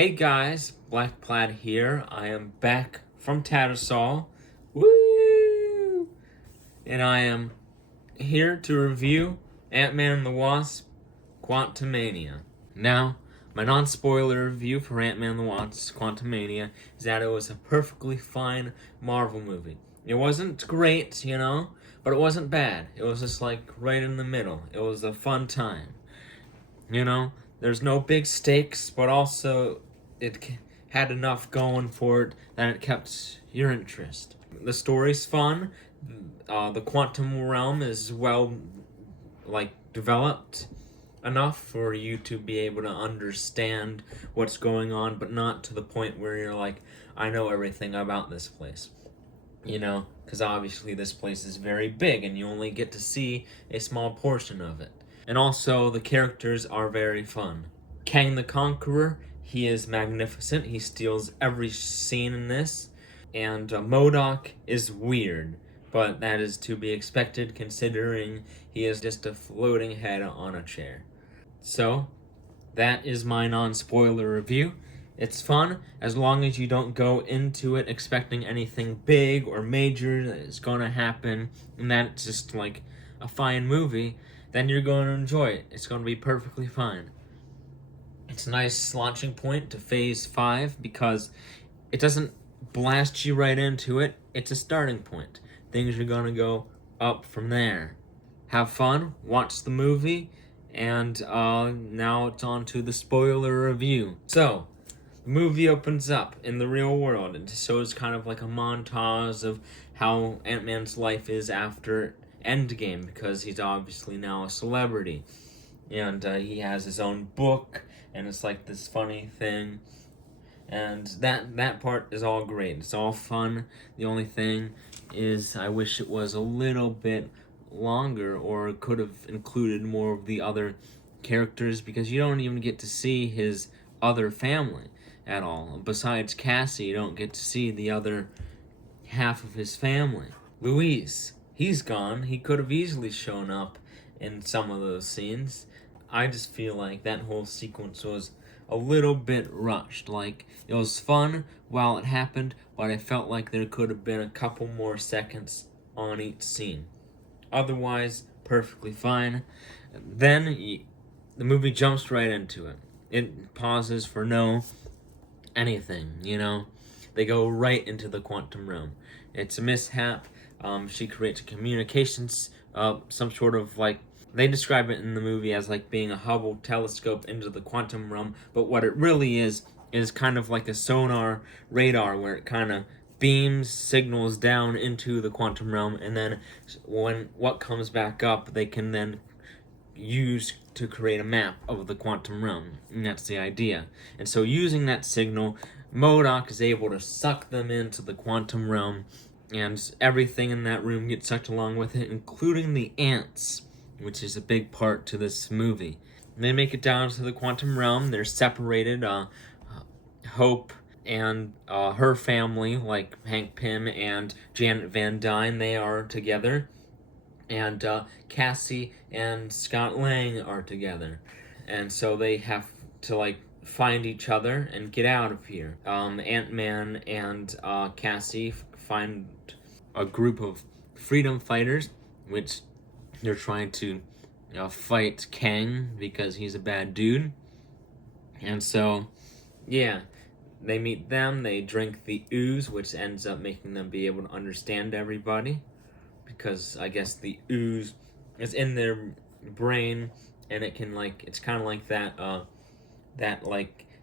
Hey guys, Black Plaid here. I am back from Tattersall. Woo! And I am here to review Ant-Man and the Wasp, Quantumania. Now, my non-spoiler review for Ant-Man and the Wasp, Quantumania, is that it was a perfectly fine Marvel movie. It wasn't great, but it wasn't bad. It was just like right in the middle. It was a fun time. There's no big stakes, but also it had enough going for it that it kept your interest. The story's fun. The quantum realm is well, developed enough for you to be able to understand what's going on, but not to the point where you're like, I know everything about this place. Because obviously this place is very big and you only get to see a small portion of it. And also, the characters are very fun. Kang the Conqueror, he is magnificent. He steals every scene in this. And MODOK is weird, but that is to be expected considering he is just a floating head on a chair. So, that is my non-spoiler review. It's fun as long as you don't go into it expecting anything big or major that is going to happen and that it's just like a fine movie. Then you're going to enjoy it. It's going to be perfectly fine. It's a nice launching point to Phase 5 because it doesn't blast you right into it. It's a starting point. Things are going to go up from there. Have fun, watch the movie, and now it's on to the spoiler review. So, the movie opens up in the real world. It shows kind of like a montage of how Ant-Man's life is after Endgame, because he's obviously now a celebrity, and he has his own book, and it's like this funny thing, and that part is all great. It's all fun. The only thing is I wish it was a little bit longer, or could have included more of the other characters, because you don't even get to see his other family at all. Besides Cassie, you don't get to see the other half of his family. Luis, he's gone. He could have easily shown up in some of those scenes. I just feel like that whole sequence was a little bit rushed. Like, it was fun while it happened, but I felt like there could have been a couple more seconds on each scene. Otherwise, perfectly fine. Then, the movie jumps right into it. It pauses for no anything, They go right into the quantum realm. It's a mishap. She creates a communications, some sort of they describe it in the movie as being a Hubble telescope into the quantum realm, but what it really is kind of like a sonar radar where it kind of beams signals down into the quantum realm, and then when what comes back up, they can then use to create a map of the quantum realm, and that's the idea. And so using that signal, MODOK is able to suck them into the quantum realm, and everything in that room gets sucked along with it, including the ants, which is a big part to this movie. And they make it down to the quantum realm. They're separated. Hope and her family, like Hank Pym and Janet Van Dyne, they are together. And Cassie and Scott Lang are together. And so they have to find each other and get out of here. Ant-Man and Cassie find a group of freedom fighters, which they're trying to fight Kang because he's a bad dude. And so, yeah, they meet them, they drink the ooze, which ends up making them be able to understand everybody, because I guess the ooze is in their brain, and it can it's kind of like that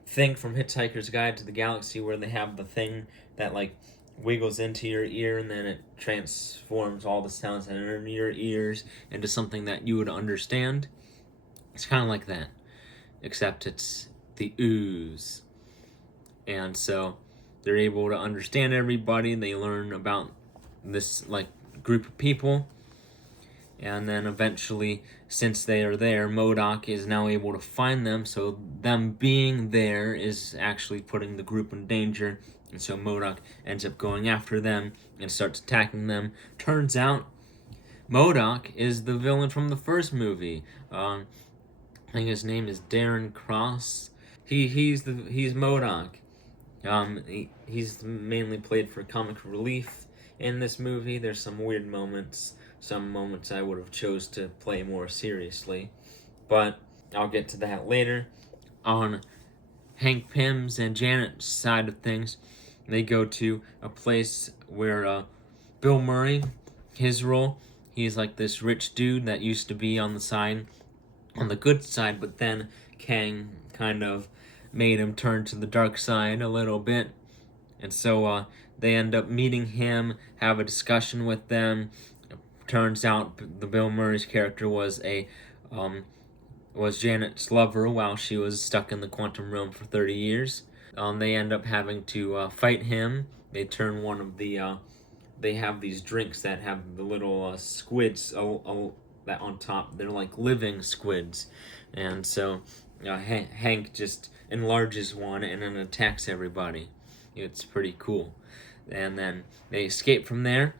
thing from Hitchhiker's Guide to the Galaxy, where they have the thing that wiggles into your ear, and then it transforms all the sounds that are in your ears into something that you would understand. It's kind of like that, except it's the ooze. And so they're able to understand everybody. They learn about this group of people, and then eventually, since they are there, MODOK is now able to find them, so them being there is actually putting the group in danger, and so MODOK ends up going after them and starts attacking them. Turns out, MODOK is the villain from the first movie. I think his name is Darren Cross. He's MODOK. He's mainly played for comic relief in this movie. There's some weird moments, some moments I would have chose to play more seriously, but I'll get to that later. On Hank Pym's and Janet's side of things, they go to a place where Bill Murray, his role, he's like this rich dude that used to be on the good side, but then Kang kind of made him turn to the dark side a little bit. And so they end up meeting him, have a discussion with them. Turns out the Bill Murray's character was Janet's lover while she was stuck in the quantum realm for 30 years. They end up having to fight him. They turn one of the they have these drinks that have the little squids that on top. They're like living squids, and so Hank just enlarges one and then attacks everybody. It's pretty cool. And then they escape from there.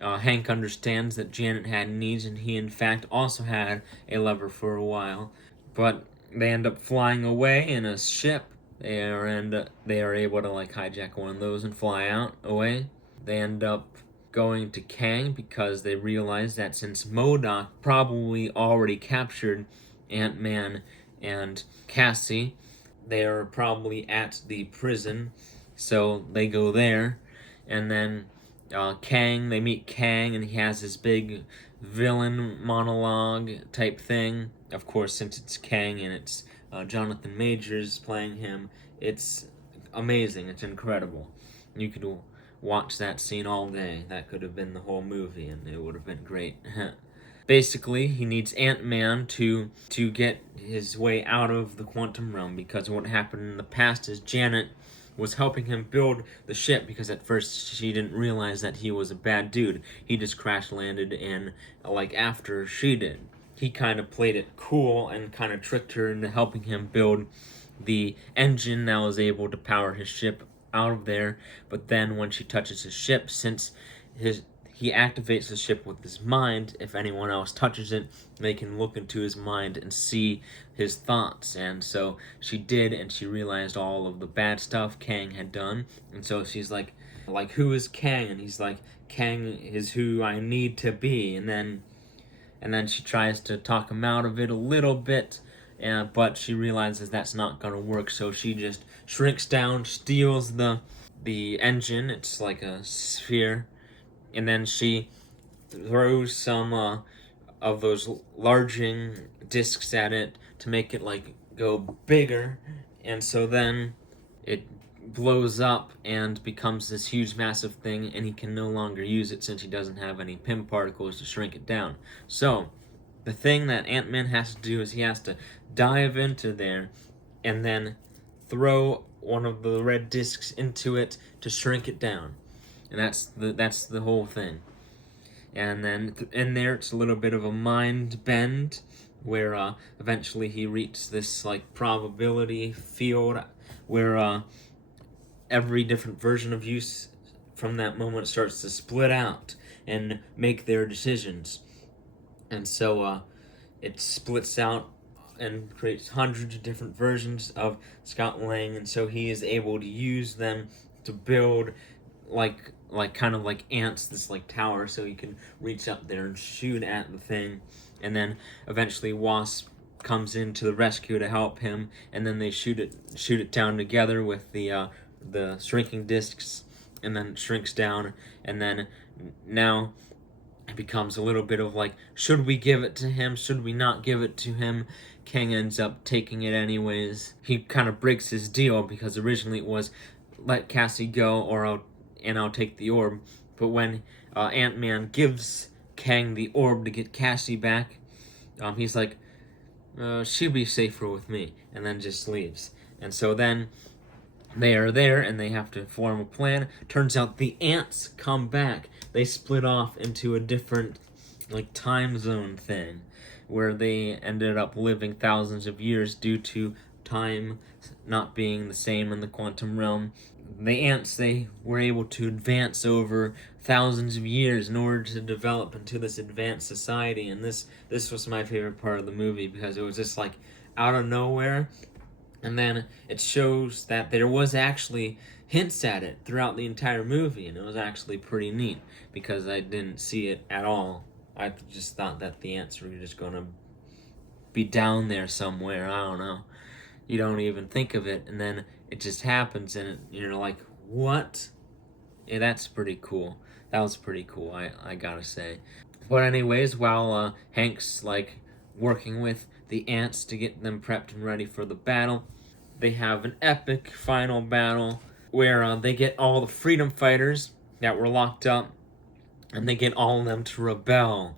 Hank understands that Janet had needs, and he in fact also had a lover for a while. But they end up flying away in a ship. They are able to like hijack one of those and fly out away. They end up going to Kang because they realize that since MODOK probably already captured Ant-Man and Cassie, they are probably at the prison, so they go there. And then they meet Kang, and he has this big villain monologue type thing. Of course, since it's Kang and it's Jonathan Majors playing him, it's amazing, it's incredible. You could watch that scene all day. That could have been the whole movie, and it would have been great. Basically, he needs Ant-Man to get his way out of the quantum realm, because what happened in the past is Janet was helping him build the ship, because at first she didn't realize that he was a bad dude. He just crash landed in like after she did. He kind of played it cool and kind of tricked her into helping him build the engine that was able to power his ship out of there. But then when she touches his ship, since he activates the ship with his mind, if anyone else touches it, they can look into his mind and see his thoughts. And so she did, and she realized all of the bad stuff Kang had done. And so she's like, who is Kang? And he's like, Kang is who I need to be. And then she tries to talk him out of it a little bit, but she realizes that's not gonna work, so she just shrinks down, steals the engine. It's like a sphere, and then she throws some of those larging discs at it to make it like go bigger, and so then it blows up and becomes this huge massive thing, and he can no longer use it since he doesn't have any Pym particles to shrink it down. So the thing that Ant-Man has to do is he has to dive into there and then throw one of the red discs into it to shrink it down. And that's the whole thing. And then in there it's a little bit of a mind bend, where eventually he reaches this like probability field where every different version of you from that moment starts to split out and make their decisions. And so it splits out and creates hundreds of different versions of Scott Lang, and so he is able to use them to build like kind of like ants, this like tower, so he can reach up there and shoot at the thing. And then eventually Wasp comes in to the rescue to help him, and then they shoot it down together with the shrinking discs, and then it shrinks down, and then now it becomes a little bit of like, should we give it to him? Should we not give it to him? Kang ends up taking it anyways. He kind of breaks his deal, because originally it was let Cassie go or I'll take the orb. But when Ant-Man gives Kang the orb to get Cassie back, he's like, she'll be safer with me, and then just leaves. And so then they are there, and they have to form a plan. Turns out the ants come back. They split off into a different, like, time zone thing, where they ended up living thousands of years due to time not being the same in the quantum realm. The ants, they were able to advance over thousands of years in order to develop into this advanced society. And this was my favorite part of the movie, because it was just like out of nowhere. And then it shows that there was actually hints at it throughout the entire movie, and it was actually pretty neat because I didn't see it at all. I just thought that the ants were just gonna be down there somewhere. I don't know. You don't even think of it, and then it just happens, and you're like, what? Yeah, that's pretty cool. That was pretty cool, I gotta say. But anyways, while Hank's like working with the ants to get them prepped and ready for the battle, they have an epic final battle where they get all the freedom fighters that were locked up, and they get all of them to rebel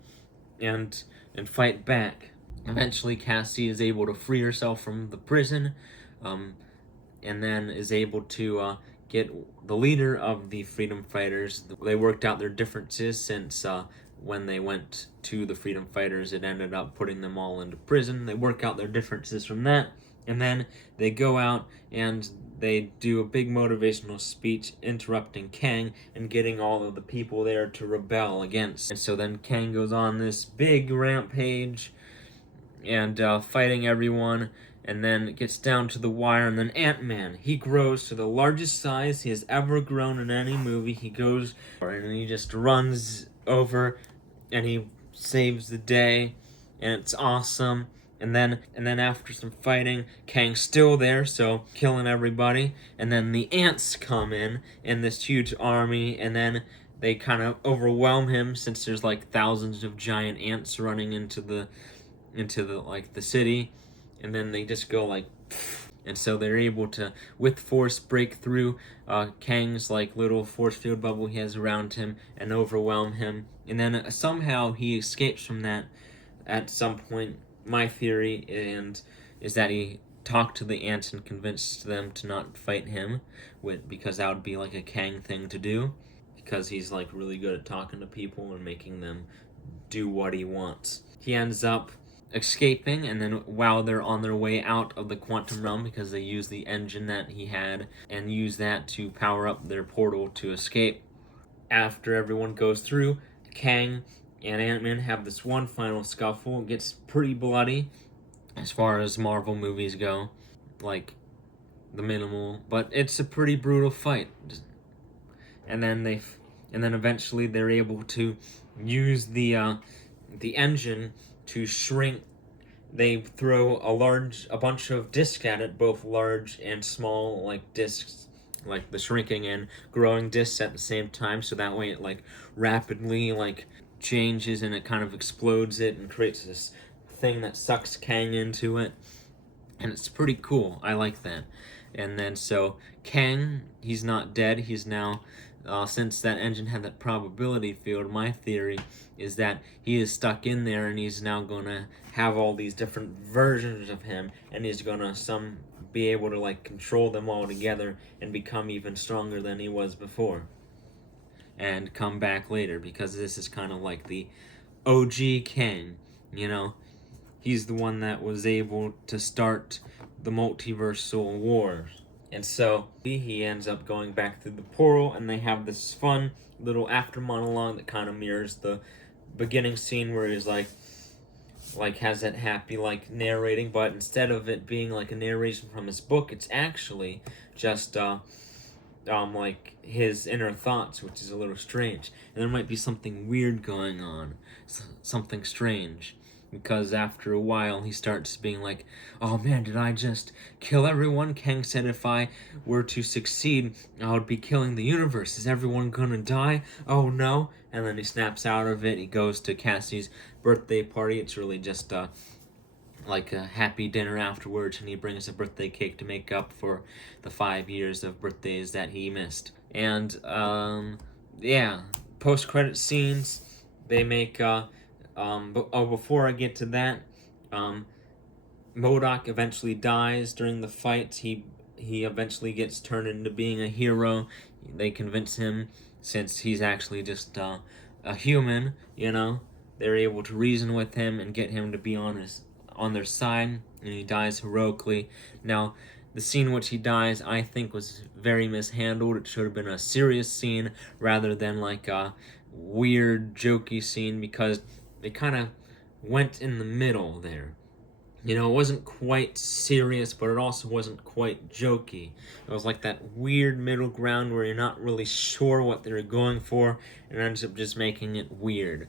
and fight back. Eventually, Cassie is able to free herself from the prison, and then is able to get the leader of the freedom fighters. They worked out their differences since when they went to the freedom fighters, it ended up putting them all into prison. They work out their differences from that, and then they go out and they do a big motivational speech interrupting Kang and getting all of the people there to rebel against. And so then Kang goes on this big rampage and fighting everyone, and then it gets down to the wire, and then Ant-Man, he grows to the largest size he has ever grown in any movie. He goes and he just runs over and he saves the day, and it's awesome. And then after some fighting, Kang's still there, so killing everybody, and then the ants come in this huge army, and then they kind of overwhelm him since there's like thousands of giant ants running into the like the city, and then they just go like pfft. And so they're able to with force break through Kang's like little force field bubble he has around him and overwhelm him, and then somehow he escapes from that at some point. My theory is that he talked to the ants and convinced them to not fight him, because that would be like a Kang thing to do, because he's like really good at talking to people and making them do what he wants. He ends up escaping, and then while they're on their way out of the quantum realm, because they use the engine that he had and use that to power up their portal to escape, after everyone goes through, Kang and Ant-Man have this one final scuffle. It gets pretty bloody as far as Marvel movies go, like the minimal, but it's a pretty brutal fight. And then eventually they're able to use the engine to shrink. They throw a bunch of discs at it, both large and small, like discs, like the shrinking and growing discs at the same time, so that way it like rapidly like changes and it kind of explodes it and creates this thing that sucks Kang into it, and it's pretty cool. I like that. And then so Kang, he's not dead. He's now since that engine had that probability field, my theory is that he is stuck in there, and he's now gonna have all these different versions of him, and he's gonna be able to like control them all together and become even stronger than he was before, and come back later, because this is kind of like the OG Kang, you know? He's the one that was able to start the multiversal wars. And so he ends up going back through the portal, and they have this fun little after monologue that kind of mirrors the beginning scene where he's like has that happy like narrating, but instead of it being like a narration from his book, it's actually just like his inner thoughts, which is a little strange. And there might be something weird going on, something strange. Because after a while, he starts being like, oh man, did I just kill everyone? Kang said if I were to succeed, I would be killing the universe. Is everyone gonna die? Oh no. And then he snaps out of it. He goes to Cassie's birthday party. It's really just like a happy dinner afterwards, and he brings a birthday cake to make up for the 5 years of birthdays that he missed. And yeah, post-credit scenes, they make before I get to that, MODOK eventually dies during the fight. He eventually gets turned into being a hero. They convince him, since he's actually just a human, you know, they're able to reason with him and get him to be on their side, and he dies heroically. Now, the scene in which he dies, I think, was very mishandled. It should have been a serious scene rather than like a weird, jokey scene, because they kind of went in the middle there. You know, it wasn't quite serious, but it also wasn't quite jokey. It was like that weird middle ground where you're not really sure what they're going for, and it ends up just making it weird.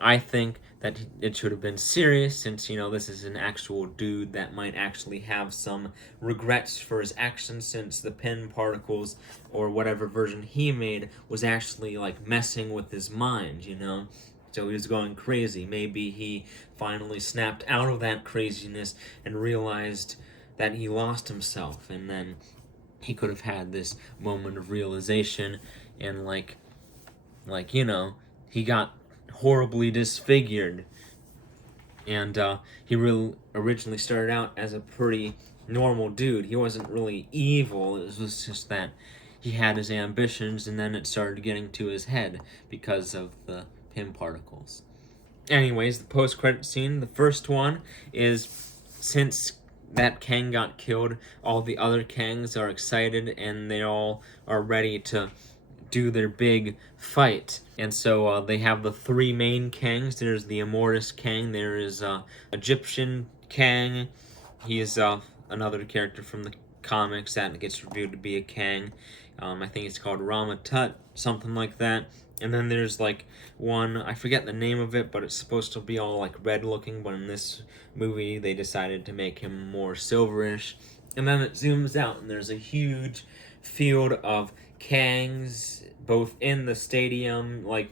I think that it should have been serious, since, you know, this is an actual dude that might actually have some regrets for his actions, since the pin particles, or whatever version he made, was actually, like, messing with his mind, you know? So he was going crazy. Maybe he finally snapped out of that craziness and realized that he lost himself, and then he could have had this moment of realization, and, you know, he got horribly disfigured, and he really originally started out as a pretty normal dude. He wasn't really evil. It was just that he had his ambitions, and then it started getting to his head because of the pin particles. Anyways, the post-credit scene, the first one is, since that Kang got killed, all the other Kangs are excited, and they all are ready to do their big fight. And so they have the three main Kangs. There's the Immortus Kang, there is Egyptian Kang, he is another character from the comics that gets revealed to be a Kang. I think it's called Ramatut, something like that. And then there's like one, I forget the name of it, but it's supposed to be all like red looking, but in this movie they decided to make him more silverish. And then it zooms out and there's a huge field of Kangs, both in the stadium, like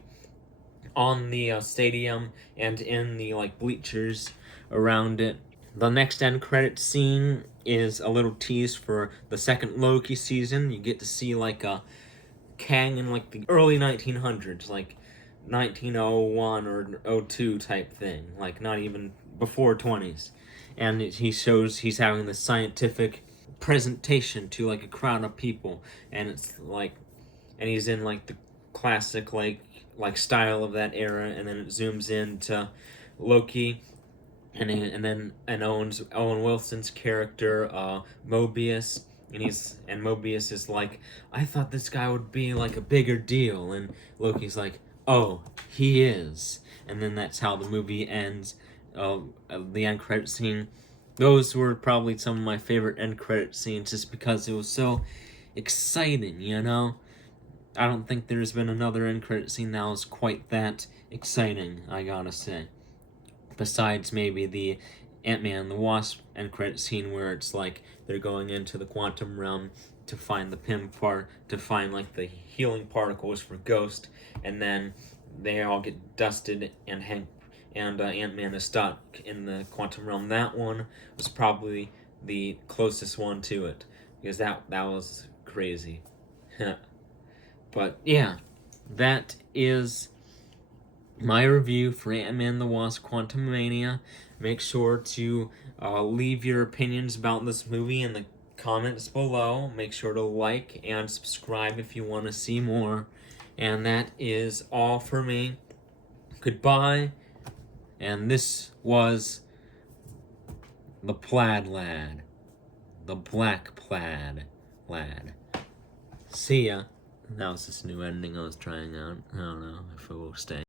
on the stadium, and in the like bleachers around it. The next end credit scene is a little tease for the second Loki season. You get to see like a Kang in like the early 1900s, like 1901 or 02 type thing, like not even before 20s. And he shows he's having this scientific presentation to like a crowd of people, and it's like, and he's in like the classic like style of that era, and then it zooms into Loki, and then Owen Wilson's character, Mobius, and Mobius is like, I thought this guy would be like a bigger deal, and Loki's like, oh, he is. And then that's how the movie ends. The end credit scene, those were probably some of my favorite end credit scenes, just because it was so exciting, you know? I don't think there's been another end credit scene that was quite that exciting, I gotta say. Besides maybe the Ant-Man and the Wasp end credit scene, where it's like they're going into the quantum realm to find to find like the healing particles for Ghost, and then they all get dusted, and Ant-Man is stuck in the quantum realm. That one was probably the closest one to it, because that was crazy. But yeah, that is my review for Ant-Man and the Wasp: Quantumania. Make sure to leave your opinions about this movie in the comments below. Make sure to like and subscribe if you want to see more. And that is all for me. Goodbye. And this was the Plaid Lad. The Black Plaid Lad. See ya. That was this new ending I was trying out. I don't know if it will stay.